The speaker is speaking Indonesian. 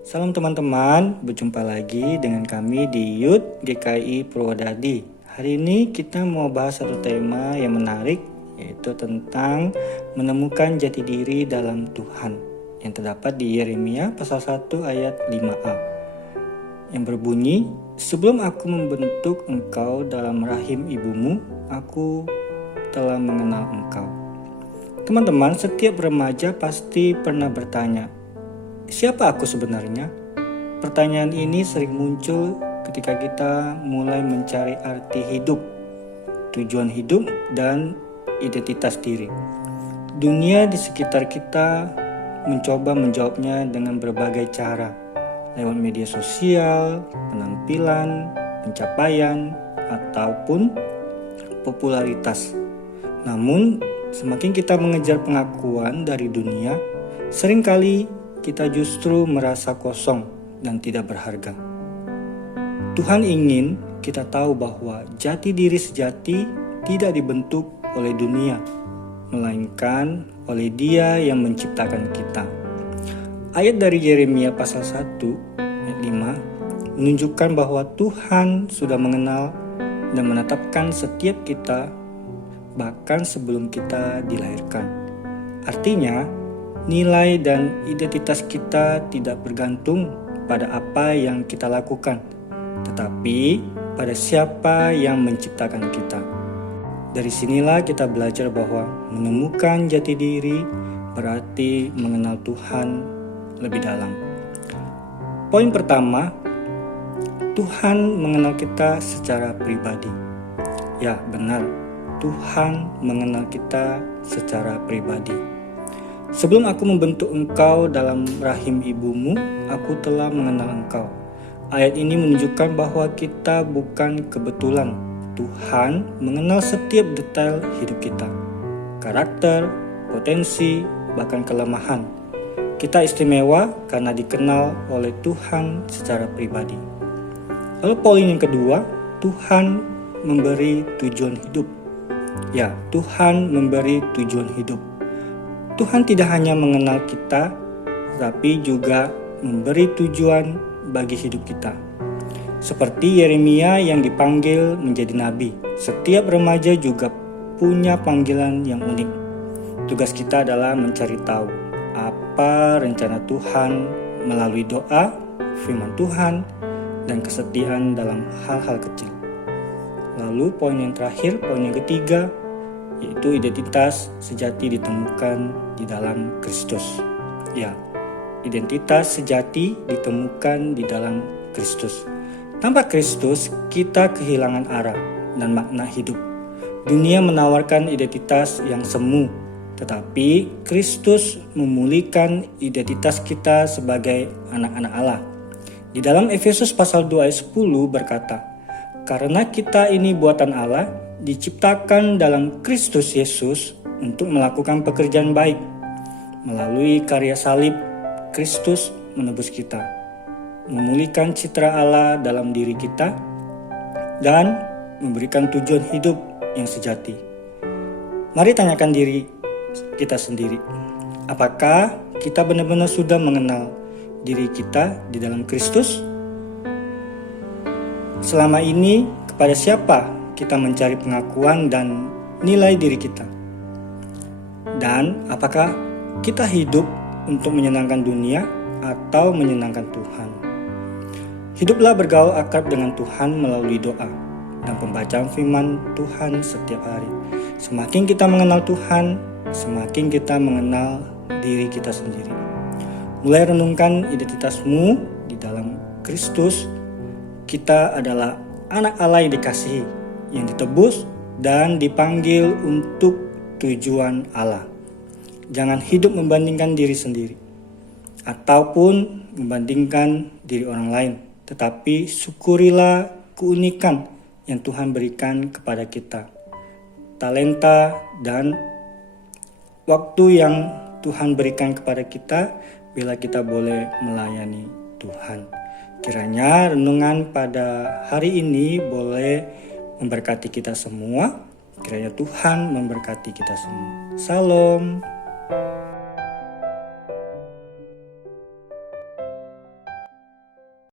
Salam teman-teman, berjumpa lagi dengan kami di Youth GKI Purwodadi. Hari ini kita mau bahas satu tema yang menarik, yaitu tentang menemukan jati diri dalam Tuhan, yang terdapat di Yeremia pasal 1 ayat 5a, yang berbunyi, "Sebelum aku membentuk engkau dalam rahim ibumu, aku telah mengenal engkau." Teman-teman, setiap remaja pasti pernah bertanya, siapa aku sebenarnya? Pertanyaan ini sering muncul ketika kita mulai mencari arti hidup, tujuan hidup, dan identitas diri. Dunia di sekitar kita mencoba menjawabnya dengan berbagai cara, lewat media sosial, penampilan, pencapaian, ataupun popularitas. Namun, semakin kita mengejar pengakuan dari dunia, seringkali kita justru merasa kosong dan tidak berharga. Tuhan ingin kita tahu bahwa jati diri sejati tidak dibentuk oleh dunia, melainkan oleh Dia yang menciptakan kita. Ayat dari Yeremia pasal 1 ayat 5 menunjukkan bahwa Tuhan sudah mengenal dan menetapkan setiap kita bahkan sebelum kita dilahirkan. Artinya, nilai dan identitas kita tidak bergantung pada apa yang kita lakukan, tetapi pada siapa yang menciptakan kita. Dari sinilah kita belajar bahwa menemukan jati diri berarti mengenal Tuhan lebih dalam. Poin pertama, Tuhan mengenal kita secara pribadi. Ya, benar, Tuhan mengenal kita secara pribadi. "Sebelum aku membentuk engkau dalam rahim ibumu, aku telah mengenal engkau." Ayat ini menunjukkan bahwa kita bukan kebetulan. Tuhan mengenal setiap detail hidup kita, karakter, potensi, bahkan kelemahan. Kita istimewa karena dikenal oleh Tuhan secara pribadi. Lalu poin yang kedua, Tuhan memberi tujuan hidup. Ya, Tuhan memberi tujuan hidup. Tuhan tidak hanya mengenal kita, tetapi juga memberi tujuan bagi hidup kita. Seperti Yeremia yang dipanggil menjadi nabi, setiap remaja juga punya panggilan yang unik. Tugas kita adalah mencari tahu apa rencana Tuhan melalui doa, firman Tuhan, dan kesetiaan dalam hal-hal kecil. Lalu poin yang terakhir, poin yang ketiga, yaitu identitas sejati ditemukan di dalam Kristus. Ya, identitas sejati ditemukan di dalam Kristus. Tanpa Kristus, kita kehilangan arah dan makna hidup. Dunia menawarkan identitas yang semu, tetapi Kristus memulihkan identitas kita sebagai anak-anak Allah. Di dalam Efesus pasal 2 ayat 10 berkata, "Karena kita ini buatan Allah, diciptakan dalam Kristus Yesus untuk melakukan pekerjaan baik. Melalui karya salib, Kristus menebus kita, memulihkan citra Allah dalam diri kita, dan memberikan tujuan hidup yang sejati." Mari tanyakan diri kita sendiri, apakah kita benar-benar sudah mengenal diri kita di dalam Kristus? Selama ini, kepada siapa kita mencari pengakuan dan nilai diri kita? Dan apakah kita hidup untuk menyenangkan dunia atau menyenangkan Tuhan? Hiduplah bergaul akrab dengan Tuhan melalui doa dan pembacaan firman Tuhan setiap hari. Semakin kita mengenal Tuhan, semakin kita mengenal diri kita sendiri. Mulai renungkan identitasmu di dalam Kristus. Kita adalah anak Allah yang dikasihi, yang ditebus dan dipanggil untuk tujuan Allah. Jangan hidup membandingkan diri sendiri ataupun membandingkan diri orang lain, tetapi syukurilah keunikan yang Tuhan berikan kepada kita, talenta dan waktu yang Tuhan berikan kepada kita bila kita boleh melayani Tuhan. Kiranya renungan pada hari ini boleh memberkati kita semua. Kiranya Tuhan memberkati kita semua. Salam.